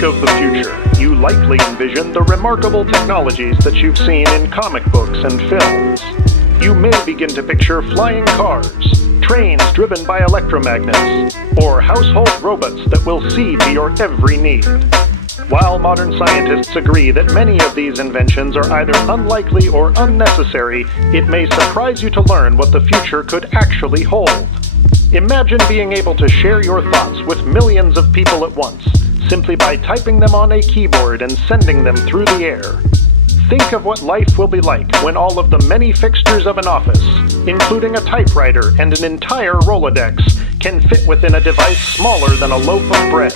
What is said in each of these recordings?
think of the future, you likely envision the remarkable technologies that you've seen in comic books and films. You may begin to picture flying cars, trains driven by electromagnets, or household robots that will see to your every need. While modern scientists agree that many of these inventions are either unlikely or unnecessary, it may surprise you to learn what the future could actually hold. Imagine being able to share your thoughts with millions of people at once, simply by typing them on a keyboard and sending them through the air. Think of what life will be like when all of the many fixtures of an office, including a typewriter and an entire Rolodex, can fit within a device smaller than a loaf of bread.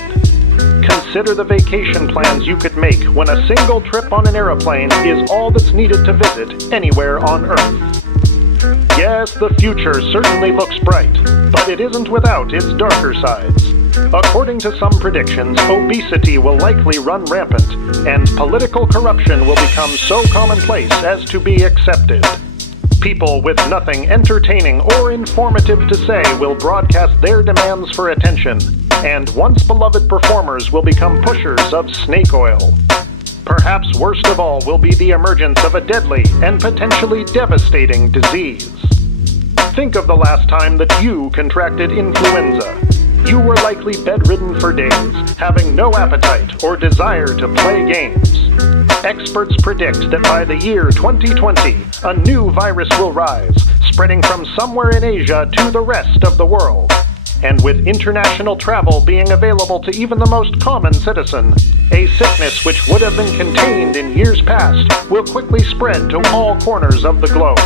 Consider the vacation plans you could make when a single trip on an aeroplane is all that's needed to visit anywhere on Earth. Yes, the future certainly looks bright, but it isn't without its darker sides. According to some predictions, obesity will likely run rampant, and political corruption will become so commonplace as to be accepted. People with nothing entertaining or informative to say will broadcast their demands for attention, and once beloved performers will become pushers of snake oil. Perhaps worst of all will be the emergence of a deadly and potentially devastating disease. Think of the last time that you contracted influenza. You were likely bedridden for days, having no appetite or desire to play games. Experts predict that by the year 2020, a new virus will rise, spreading from somewhere in Asia to the rest of the world. And with international travel being available to even the most common citizen, a sickness which would have been contained in years past will quickly spread to all corners of the globe.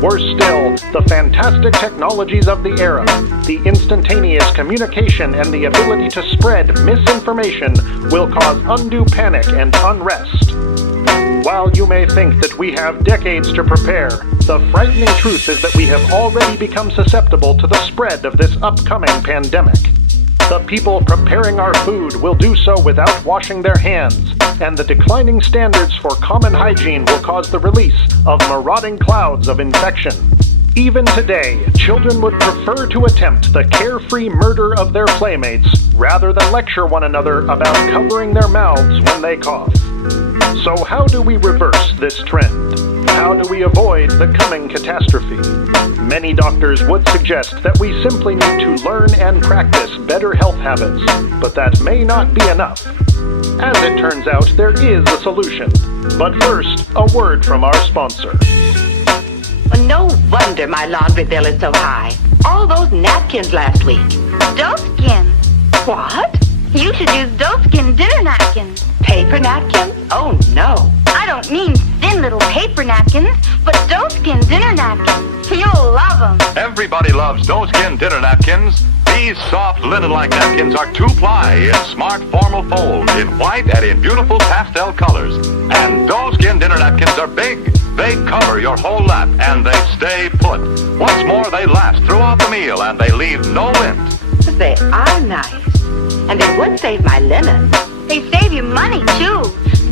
Worse still, the fantastic technologies of the era, the instantaneous communication and the ability to spread misinformation will cause undue panic and unrest. While you may think that we have decades to prepare, the frightening truth is that we have already become susceptible to the spread of this upcoming pandemic. The people preparing our food will do so without washing their hands, and the declining standards for common hygiene will cause the release of marauding clouds of infection. Even today, children would prefer to attempt the carefree murder of their playmates rather than lecture one another about covering their mouths when they cough. So how do we reverse this trend? How do we avoid the coming catastrophe? Many doctors would suggest that we simply need to learn and practice better health habits, but that may not be enough. As it turns out, there is a solution. But first, a word from our sponsor. No wonder my laundry bill is so high. All those napkins last week. Doeskin. What? You should use Doeskin dinner napkins. Paper napkins? Oh, no. I don't mean thin little paper napkins, but Doeskin dinner napkins. You'll love them. Everybody loves Doeskin dinner napkins. These soft linen-like napkins are 2-ply in smart formal folds, in white and in beautiful pastel colors. And Doeskin dinner napkins are big. They cover your whole lap and they stay put. What's more, they last throughout the meal and they leave no lint. They are nice. And they would save my linen. They save you money, too.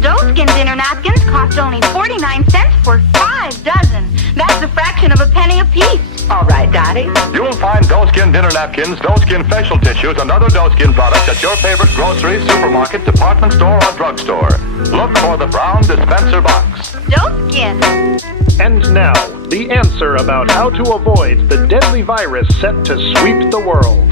Doeskin dinner napkins cost only 49 cents for 5 dozen. That's a fraction of a penny apiece. All right, Dottie. You'll find Doeskin dinner napkins, Doeskin facial tissues, and other Doeskin products at your favorite grocery, supermarket, department store, or drugstore. Look for the brown dispenser box. Doeskin. And now, the answer about how to avoid the deadly virus set to sweep the world.